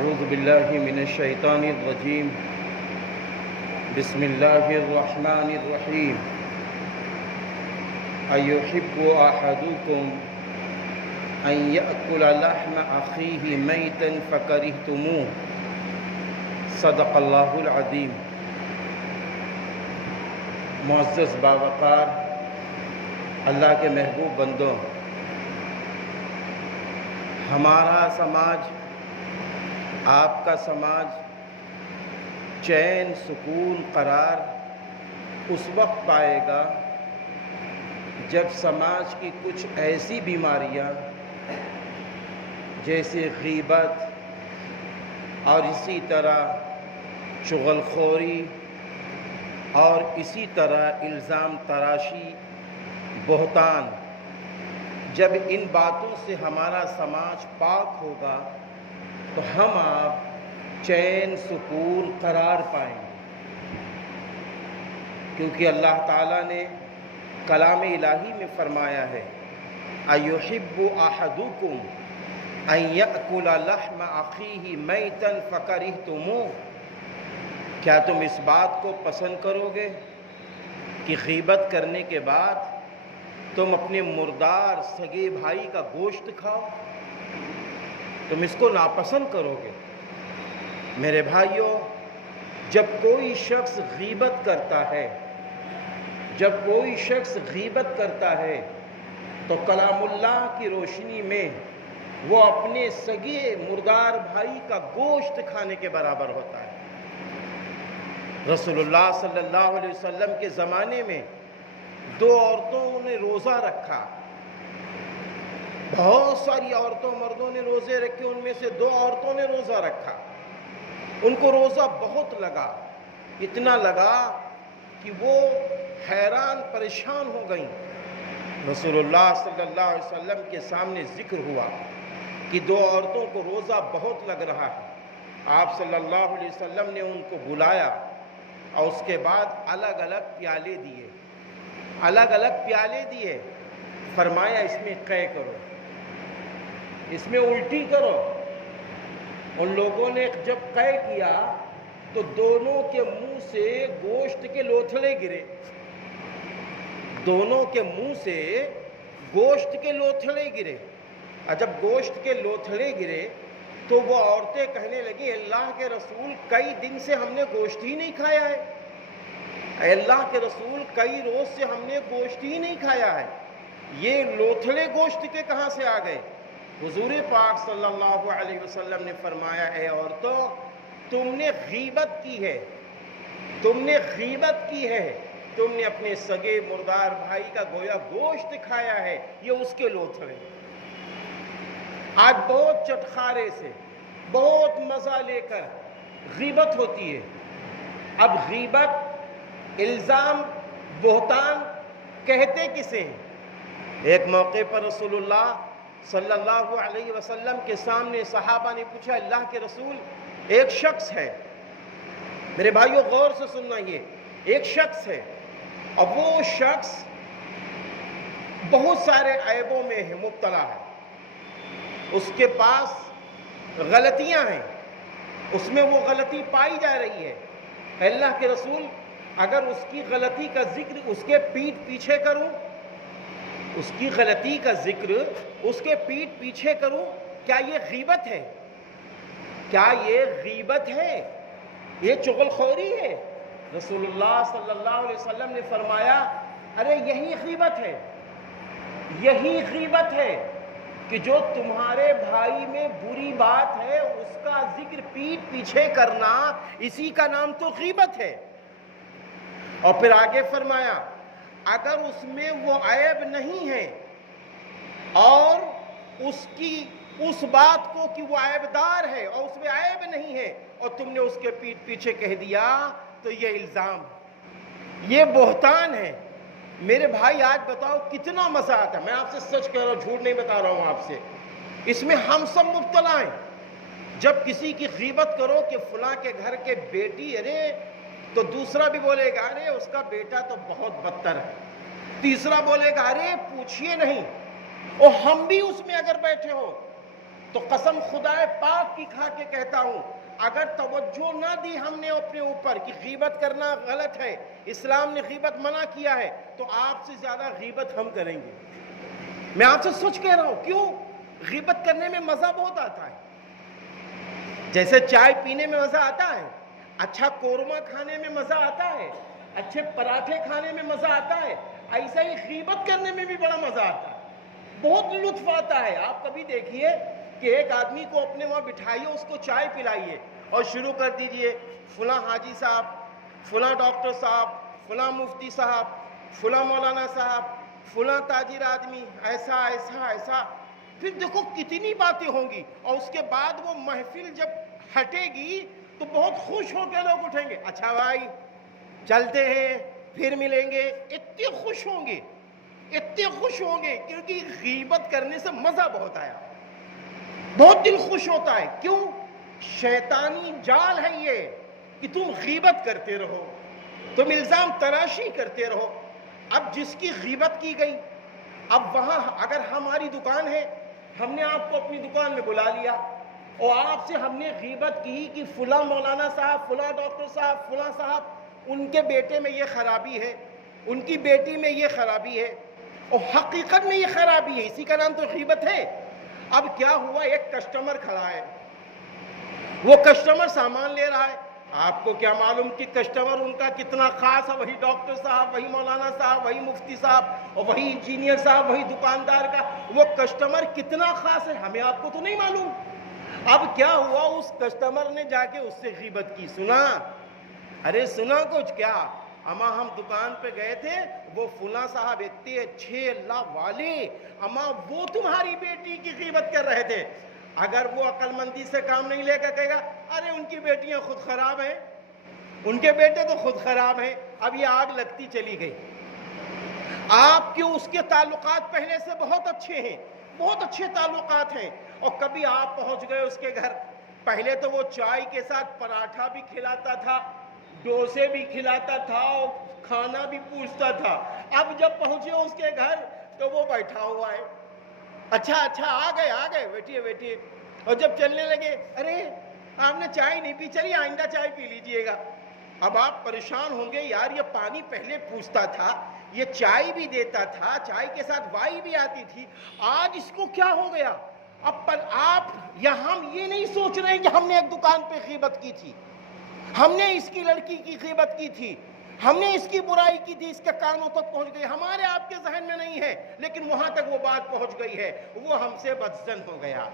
اعوذ باللہ من الشیطان الرجیم بسم اللہ الرحمن الرحیم ایحب احدکم ان یأکل لحم اخیہ میتا فکرہتموہ صدق اللہ العظیم۔ معزز باوقار اللہ کے محبوب بندوں، ہمارا سماج، آپ کا سماج چین سکون قرار اس وقت پائے گا جب سماج کی کچھ ایسی بیماریاں جیسے غیبت اور اسی طرح چغل خوری اور اسی طرح الزام تراشی، بہتان، جب ان باتوں سے ہمارا سماج پاک ہوگا تو ہم آپ چین سکون قرار پائیں گے، کیونکہ اللہ تعالیٰ نے کلام الہی میں فرمایا ہے ایحب احدکم ان یأکل لحم اخیہ میتا فکرہتموہ، کیا تم اس بات کو پسند کرو گے کہ غیبت کرنے کے بعد تم اپنے مردار سگے بھائی کا گوشت کھاؤ؟ تم اس کو ناپسند کرو گے؟ میرے بھائیوں، جب کوئی شخص غیبت کرتا ہے تو کلام اللہ کی روشنی میں وہ اپنے سگے مردار بھائی کا گوشت کھانے کے برابر ہوتا ہے۔ رسول اللہ صلی اللہ علیہ وسلم کے زمانے میں 2 عورتوں نے روزہ رکھا، بہت ساری عورتوں مردوں نے روزے رکھے، ان میں سے 2 عورتوں نے روزہ رکھا۔ ان کو روزہ بہت لگا، اتنا لگا کہ وہ حیران پریشان ہو گئیں۔ رسول اللہ صلی اللہ علیہ وسلم کے سامنے ذکر ہوا کہ 2 عورتوں کو روزہ بہت لگ رہا ہے۔ آپ صلی اللہ علیہ وسلم نے ان کو بلایا اور اس کے بعد الگ الگ پیالے دیے، فرمایا اس میں قے کرو، اس میں الٹی کرو۔ ان لوگوں نے جب قے کیا تو دونوں کے منہ سے گوشت کے لوتھڑے گرے، اور جب گوشت کے لوتھڑے گرے تو وہ عورتیں کہنے لگی اللہ کے رسول کئی دن سے ہم نے گوشت ہی نہیں کھایا ہے، اے اللہ کے رسول کئی روز سے ہم نے گوشت ہی نہیں کھایا ہے، یہ لوتھڑے گوشت کے کہاں سے آ گئے؟ حضور پاک صلی اللہ علیہ وسلم نے فرمایا اے عورتوں، تم نے غیبت کی ہے، تم نے اپنے سگے مردار بھائی کا گویا گوشت کھایا ہے، یہ اس کے لوتھڑے۔ آج بہت چٹخارے سے، بہت مزہ لے کر غیبت ہوتی ہے۔ اب غیبت، الزام، بہتان کہتے کسے ہیں؟ ایک موقع پر رسول اللہ صلی اللہ علیہ وسلم کے سامنے صحابہ نے پوچھا اللہ کے رسول ایک شخص ہے، میرے بھائیوں غور سے سننا، یہ ایک شخص ہے اور وہ شخص بہت سارے عیبوں میں مبتلا ہے، اس کے پاس غلطیاں ہیں، اس میں وہ غلطی پائی جا رہی ہے۔ اللہ کے رسول اگر اس کی غلطی کا ذکر اس کے پیٹھ پیچھے کروں، کیا یہ غیبت ہے؟ یہ چغل خوری ہے؟ رسول اللہ صلی اللہ علیہ وسلم نے فرمایا ارے یہی غیبت ہے کہ جو تمہارے بھائی میں بری بات ہے اس کا ذکر پیٹھ پیچھے کرنا، اسی کا نام تو غیبت ہے۔ اور پھر آگے فرمایا اگر اس میں وہ عیب نہیں ہے اور اس بات کو کہ وہ عیب دار ہے اور اس میں عیب نہیں ہے اور تم نے اس کے پیٹھ پیچھے کہہ دیا تو یہ الزام، یہ بہتان ہے۔ میرے بھائی آج بتاؤ کتنا مزہ آتا ہے، میں آپ سے سچ کہہ رہا ہوں، جھوٹ نہیں بتا رہا ہوں آپ سے، اس میں ہم سب مبتلا ہیں۔ جب کسی کی غیبت کرو کہ فلاں کے گھر کے بیٹی، ارے تو دوسرا بھی بولے گا ارے اس کا بیٹا تو بہت بدتر ہے، تیسرا بولے گا ارے پوچھئے نہیں، اور ہم بھی اس میں اگر بیٹھے ہو تو قسم خدا پاک کی کھا کے کہتا ہوں، اگر توجہ نہ دی ہم نے اپنے اوپر کہ غیبت کرنا غلط ہے، اسلام نے غیبت منع کیا ہے، تو آپ سے زیادہ غیبت ہم کریں گے۔ میں آپ سے سچ کہہ رہا ہوں۔ کیوں؟ غیبت کرنے میں مزہ بہت آتا ہے۔ جیسے چائے پینے میں مزہ آتا ہے، اچھا قورمہ کھانے میں مزہ آتا ہے، اچھے پراٹھے کھانے میں مزہ آتا ہے، ایسا ہی غیبت کرنے میں بھی بڑا مزہ آتا ہے، بہت لطف آتا ہے۔ آپ کبھی دیکھیے کہ ایک آدمی کو اپنے وہاں بٹھائیے، اس کو چائے پلائیے اور شروع کر دیجئے، فلاں حاجی صاحب، فلاں ڈاکٹر صاحب، فلاں مفتی صاحب، فلاں مولانا صاحب، فلاں تاجر آدمی، ایسا ایسا ایسا، پھر دیکھو کتنی باتیں ہوں گی، اور اس کے بعد وہ محفل جب ہٹے گی تو بہت خوش ہو کے لوگ اٹھیں گے، اچھا بھائی چلتے ہیں، پھر ملیں گے، اتنے خوش ہوں گے، اتنے خوش ہوں گے، کیونکہ غیبت کرنے سے مزہ بہت آیا، بہت دل خوش ہوتا ہے۔ کیوں؟ شیطانی جال ہے یہ کہ تم غیبت کرتے رہو، تم الزام تراشی کرتے رہو۔ اب جس کی غیبت کی گئی، اب وہاں اگر ہماری دکان ہے، ہم نے آپ کو اپنی دکان میں بلا لیا اور آپ سے ہم نے غیبت کی کہ فلاں مولانا صاحب، فلاں ڈاکٹر صاحب، فلاں صاحب، ان کے بیٹے میں یہ خرابی ہے، ان کی بیٹی میں یہ خرابی ہے، اور حقیقت میں یہ خرابی ہے، اسی کا نام تو غیبت ہے۔ اب کیا ہوا؟ ایک کسٹمر کھڑا ہے، وہ کسٹمر سامان لے رہا ہے، آپ کو کیا معلوم کہ کسٹمر ان کا کتنا خاص ہے؟ وہی ڈاکٹر صاحب، وہی مولانا صاحب، وہی مفتی صاحب، اور وہی انجینئر صاحب، وہی دکاندار کا وہ کسٹمر کتنا خاص ہے، ہمیں آپ کو تو نہیں معلوم۔ اب کیا ہوا؟ اس کسٹمر نے جا کے اس سے غیبت کی، سنا؟ ارے سنا کچھ کیا؟ اما ہم دکان پہ گئے تھے، وہ فلاں صاحب اتنے اچھے اللہ والے، اما وہ تمہاری بیٹی کی غیبت کر رہے تھے۔ اگر وہ عقل مندی سے کام نہیں لے کر کہے گا ارے ان کی بیٹیاں خود خراب ہیں، ان کے بیٹے تو خود خراب ہیں، اب یہ آگ لگتی چلی گئی۔ آپ کے اس کے تعلقات پہلے سے بہت اچھے ہیں، بہت اچھے تعلقات ہیں، اور کبھی آپ پہنچ گئے اس کے گھر، پہلے تو وہ چائے کے ساتھ پراٹھا بھی کھلاتا تھا، ڈوسے بھی کھلاتا تھا، اور کھانا بھی پوچھتا تھا۔ اب جب پہنچے اس کے گھر تو وہ بیٹھا ہوا ہے، اچھا اچھا آ گئے بیٹھیے بیٹھیے، اور جب چلنے لگے ارے آپ نے چائے نہیں پی، چلیے آئندہ چائے پی لیجئے گا۔ اب آپ پریشان ہوں گے، یار یہ پانی پہلے پوچھتا تھا، یہ چائے بھی دیتا تھا، چائے کے ساتھ وائی بھی آتی تھی، آج اس کو کیا ہو گیا؟ اب پر آپ یا ہم یہ نہیں سوچ رہے کہ ہم نے ایک دکان پہ غیبت کی تھی، ہم نے اس کی لڑکی کی غیبت کی تھی، ہم نے اس کی برائی کی تھی، اس کے کانوں تک پہنچ گئی، ہمارے آپ کے ذہن میں نہیں ہے، لیکن وہاں تک وہ بات پہنچ گئی ہے، وہ ہم سے بدظن ہو گیا۔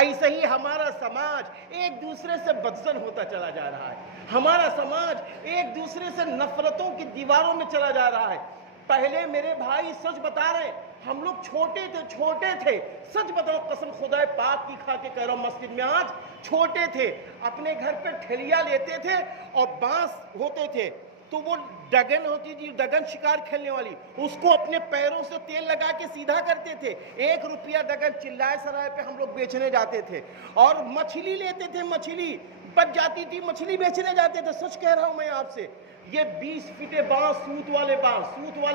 ایسے ہی ہمارا سماج ایک دوسرے سے بدظن ہوتا چلا جا رہا ہے، ہمارا سماج ایک دوسرے سے نفرتوں کی دیواروں میں چلا جا رہا ہے۔ پہلے میرے بھائی سچ بتا رہے ہیں، ہم لوگ چھوٹے تھے، سچ بتاؤ قسم خدا پاک کی کھا کے کہہ رہا ہوں، مسجد میں آج چھوٹے تھے، اپنے گھر پہ ٹھیلیا لیتے تھے اور بانس ہوتے تھے، تو وہ ڈگن ہوتی تھی، ڈگن شکار کھیلنے والی، اس کو اپنے پیروں سے تیل لگا کے سیدھا کرتے تھے، 1 روپیہ ڈگن چلائے سرائے پہ ہم لوگ بیچنے جاتے تھے، اور مچھلی لیتے تھے، مچھلی بچ جاتی تھی، مچھلی بیچنے جاتے تھے۔ سچ کہہ رہا ہوں میں آپ سے، یہ 20 فٹے بانس، سوت والے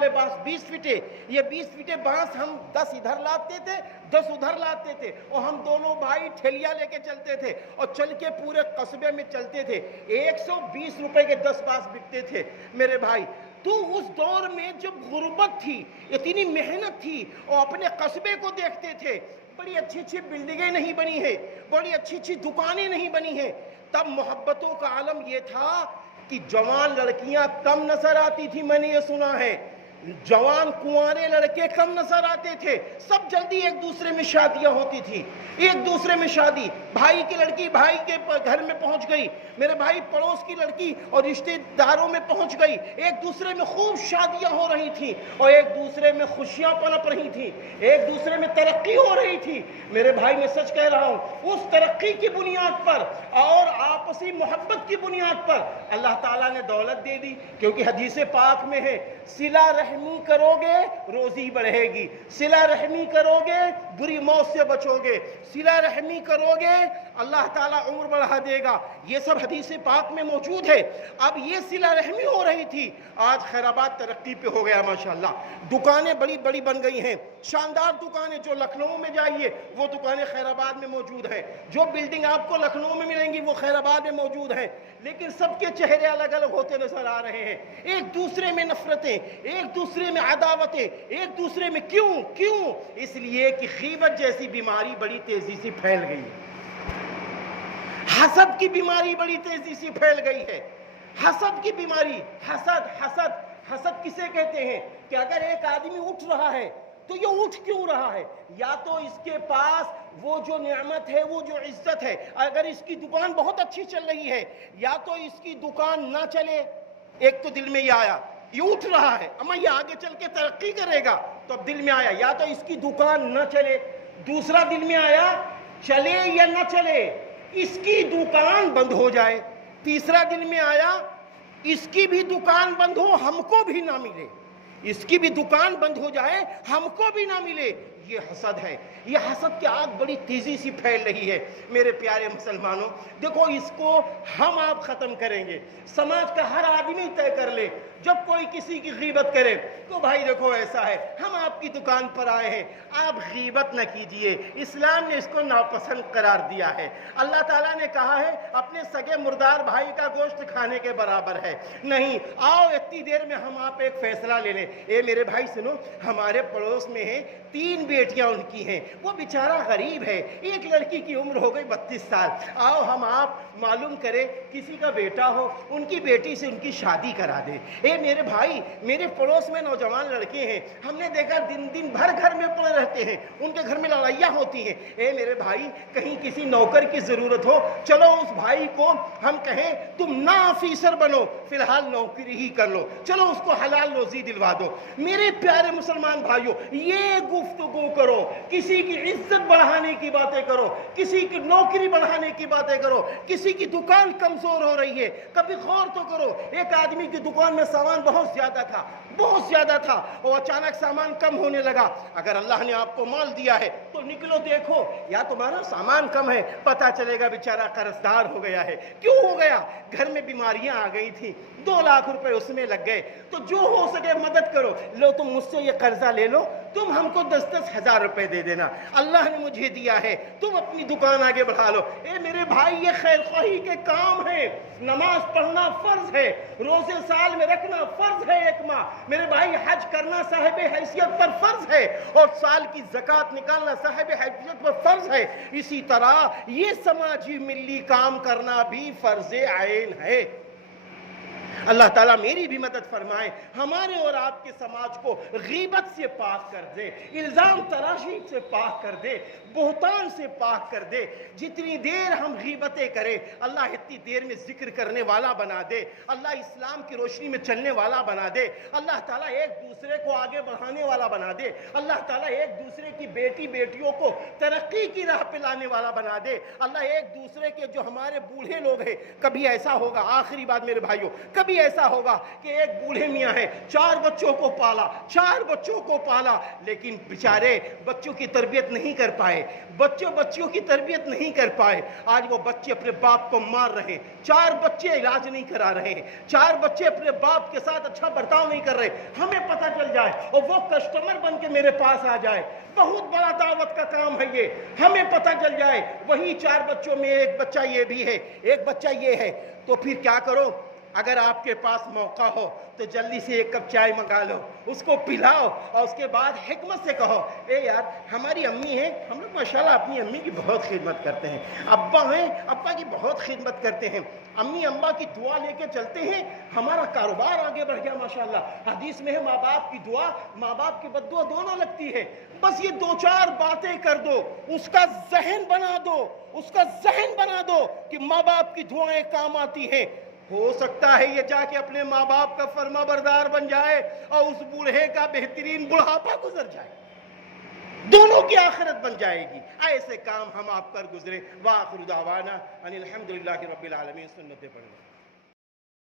بانس 20 فٹے، یہ 20 فٹے بانس ہم 10 ادھر لاتے تھے، 10 ادھر لاتے تھے، اور ہم دونوں بھائی ٹھیلیا لے کے چلتے تھے، اور چل کے پورے قصبے میں چلتے تھے، 120 روپے کے 10 بانس بکتے تھے میرے بھائی۔ تو اس دور میں جب غربت تھی، اتنی محنت تھی، اور اپنے قصبے کو دیکھتے تھے، بڑی اچھی اچھی بلڈنگیں نہیں بنی ہیں، بڑی اچھی اچھی دکانیں نہیں بنی ہیں، تب محبتوں کا عالم یہ تھا کہ جوان لڑکیاں کم نظر آتی تھی، میں نے یہ سنا ہے، جوان کنوارے لڑکے کم نظر آتے تھے، سب جلدی ایک دوسرے میں شادیاں ہوتی تھی، ایک دوسرے میں شادی، بھائی کی لڑکی بھائی کے گھر میں پہنچ گئی، میرے بھائی پڑوس کی لڑکی اور رشتہ داروں میں پہنچ گئی، ایک دوسرے میں خوب شادیاں ہو رہی تھیں، اور ایک دوسرے میں خوشیاں پنپ رہی تھیں، ایک دوسرے میں ترقی ہو رہی تھی میرے بھائی، میں سچ کہہ رہا ہوں، اس ترقی کی بنیاد پر اور آپسی محبت کی بنیاد پر اللہ تعالیٰ نے دولت دے دی، کیونکہ حدیث پاک میں ہے صلہ رحمی کرو گے روزی بڑھے گی، صلہ رحمی کرو گے بری موت سے بچو گے، صلہ رحمی کرو گے اللہ تعالیٰ عمر بڑھا دے گا۔ یہ سب حدیث پاک میں موجود ہے۔ اب یہ صلہ رحمی ہو رہی تھی، آج خیر آباد ترقی پہ ہو گیا ماشاءاللہ، دکانیں بڑی بڑی بن گئی ہیں، شاندار دکانیں، جو لکھنؤ میں جائیے وہ دکانیں خیر آباد میں موجود ہیں، جو بلڈنگ آپ کو لکھنؤ میں ملیں گی وہ خیر آباد میں موجود ہیں، لیکن سب کے چہرے الگ الگ ہوتے نظر آ رہے ہیں، ایک دوسرے میں نفرتیں، ایک دوسرے میں عداوتیں، ایک دوسرے میں کیوں؟ اس لیے کہ غیبت جیسی بیماری بڑی تیزی سے پھیل گئی ہے، حسد کی بیماری بڑی تیزی سے پھیل گئی ہے، حسد کی بیماری، حسد کسے کہتے ہیں؟ کہ اگر ایک آدمی اٹھ رہا ہے تو یہ اٹھ کیوں رہا ہے؟ یا تو اس کے پاس وہ جو نعمت ہے، وہ جو عزت ہے، اگر اس کی دکان بہت اچھی چل رہی ہے، یا تو اس کی دکان نہ چلے، ایک تو دل میں یہ آیا، یہ اٹھ رہا ہے اما یہ آگے چل کے ترقی کرے گا، تو اب دل میں آیا یا تو اس کی دکان نہ چلے، دوسرا دل میں آیا چلے یا نہ چلے اس کی دکان بند ہو جائے، تیسرا دل میں آیا اس کی بھی دکان بند ہو ہم کو بھی نہ ملے، اس کی بھی دکان بند ہو جائے ہم کو بھی نہ ملے، یہ حسد ہے۔ یہ حسد کی آگ بڑی تیزی سے پھیل رہی ہے میرے پیارے مسلمانوں۔ دیکھو اس کو ہم آپ ختم کریں گے، سماج کا ہر آدمی طے کر لے، جب کوئی کسی کی غیبت کرے تو بھائی دیکھو ایسا ہے، ہم آپ کی دکان پر آئے ہیں، آپ غیبت نہ کیجئے، اسلام نے اس کو ناپسند قرار دیا ہے۔ اللہ تعالیٰ نے کہا ہے اپنے سگے مردار بھائی کا گوشت کھانے کے برابر ہے، نہیں آؤ اتنی دیر میں ہم آپ ایک فیصلہ لے لیں۔ اے میرے بھائی سنو، ہمارے پڑوس میں ہیں 3 بیٹیاں ان کی ہیں، وہ بیچارہ غریب ہے، ایک لڑکی کی عمر ہو گئی 32 سال، آؤ ہم آپ معلوم کریں کسی کا بیٹا ہو ان کی بیٹی سے ان کی شادی کرا دیں۔ اے میرے بھائی، میرے پڑوس میں نوجوان لڑکے ہیں، ہم نے دیکھا دن بھر گھر میں پڑے رہتے ہیں، ان کے گھر میں لڑائیاں ہوتی ہیں۔ اے میرے بھائی، کہیں کسی نوکر کی ضرورت ہو، چلو اس بھائی کو ہم کہیں تم نہ آفیسر بنو، فی الحال نوکری ہی کر لو، چلو اس کو حلال روزی دلوا دو۔ میرے پیارے مسلمان بھائیوں، یہ گفتگو کرو، کسی کی عزت بڑھانے کی باتیں کرو، کسی کی نوکری بڑھانے کی باتیں کرو، کسی کی دکان کمزور ہو رہی ہے، کبھی غور تو کرو، ایک آدمی کی دکان میں سامان بہت زیادہ تھا اور اچانک سامان کم ہونے لگا۔ اگر اللہ نے آپ کو مال دیا ہے تو نکلو دیکھو، یا تمہارا سامان کم ہے، پتا چلے گا بیچارہ قرض دار ہو گیا ہے۔ کیوں ہو گیا؟ گھر میں بیماریاں آ گئی تھی، 2 لاکھ روپے اس میں لگ گئے، تو جو ہو سکے مدد کرو، لو تم مجھ سے یہ قرضہ لے لو، تم ہم کو 10-10 ہزار روپے دے دینا، اللہ نے مجھے دیا ہے، تم اپنی دکان آگے بڑھا لو۔ اے میرے بھائی، یہ خیر خواہی کے کام ہے، نماز پڑھنا فرض ہے، روزے سال میں رکھنا فرض ہے 1 ماہ، میرے بھائی حج کرنا صاحب حیثیت پر فرض ہے، اور سال کی زکوٰۃ نکالنا صاحب حیثیت پر فرض ہے، اسی طرح یہ سماجی ملی کام کرنا بھی فرض عین ہے۔ اللہ تعالیٰ میری بھی مدد فرمائے، ہمارے اور آپ کے سماج کو غیبت سے پاک کر دے، الزام تراشی سے پاک کر دے، بہتان سے پاک کر دے۔ جتنی دیر ہم غیبتیں کریں اللہ اتنی دیر میں ذکر کرنے والا بنا دے، اللہ اسلام کی روشنی میں چلنے والا بنا دے، اللہ تعالیٰ ایک دوسرے کو آگے بڑھانے والا بنا دے، اللہ تعالیٰ ایک دوسرے کی بیٹیوں کو ترقی کی راہ پہ لانے والا بنا دے، اللہ ایک دوسرے کے جو ہمارے بوڑھے لوگ ہیں، کبھی ایسا ہوگا، آخری بات میرے بھائیوں، کبھی ایسا ہوگا کہ ایک بوڑھے میاں ہے، 4 بچوں کو پالا، لیکن بیچارے بچوں کی تربیت نہیں کر پائے، بچوں کی تربیت نہیں کر پائے، آج وہ بچے اپنے باپ کو مار رہے ہیں، 4 بچے علاج نہیں کرا رہے ہیں، 4 بچے اپنے باپ کے ساتھ اچھا برتاؤ نہیں کر رہے، ہمیں پتہ چل جائے اور وہ کسٹمر بن کے میرے پاس آ جائے، بہت بڑا دعوت کا کام ہے یہ، ہمیں پتہ چل جائے وہی 4 بچوں میں ایک بچہ یہ بھی ہے، ایک بچہ یہ ہے، تو پھر کیا کرو؟ اگر آپ کے پاس موقع ہو تو جلدی سے 1 کپ چائے منگا لو، اس کو پلاؤ اور اس کے بعد حکمت سے کہو، اے یار ہماری امی ہیں، ہم لوگ ماشاءاللہ اپنی امی کی بہت خدمت کرتے ہیں، ابا ہیں ابا کی بہت خدمت کرتے ہیں، امی ابا کی دعا لے کے چلتے ہیں، ہمارا کاروبار آگے بڑھ گیا ماشاءاللہ۔ حدیث میں ہے ماں باپ کی دعا ماں باپ کی بد دعا دونوں لگتی ہے، بس یہ 2-4 باتیں کر دو، اس کا ذہن بنا دو کہ ماں باپ کی دعائیں کام آتی ہیں، ہو سکتا ہے یہ جا کے اپنے ماں باپ کا فرما بردار بن جائے اور اس بوڑھے کا بہترین بڑھاپا گزر جائے، دونوں کی آخرت بن جائے گی۔ ایسے کام ہم آپ کر گزرے۔ وآخر دعوانا ان الحمدللہ رب العالمین۔ سنتیں پڑھیں۔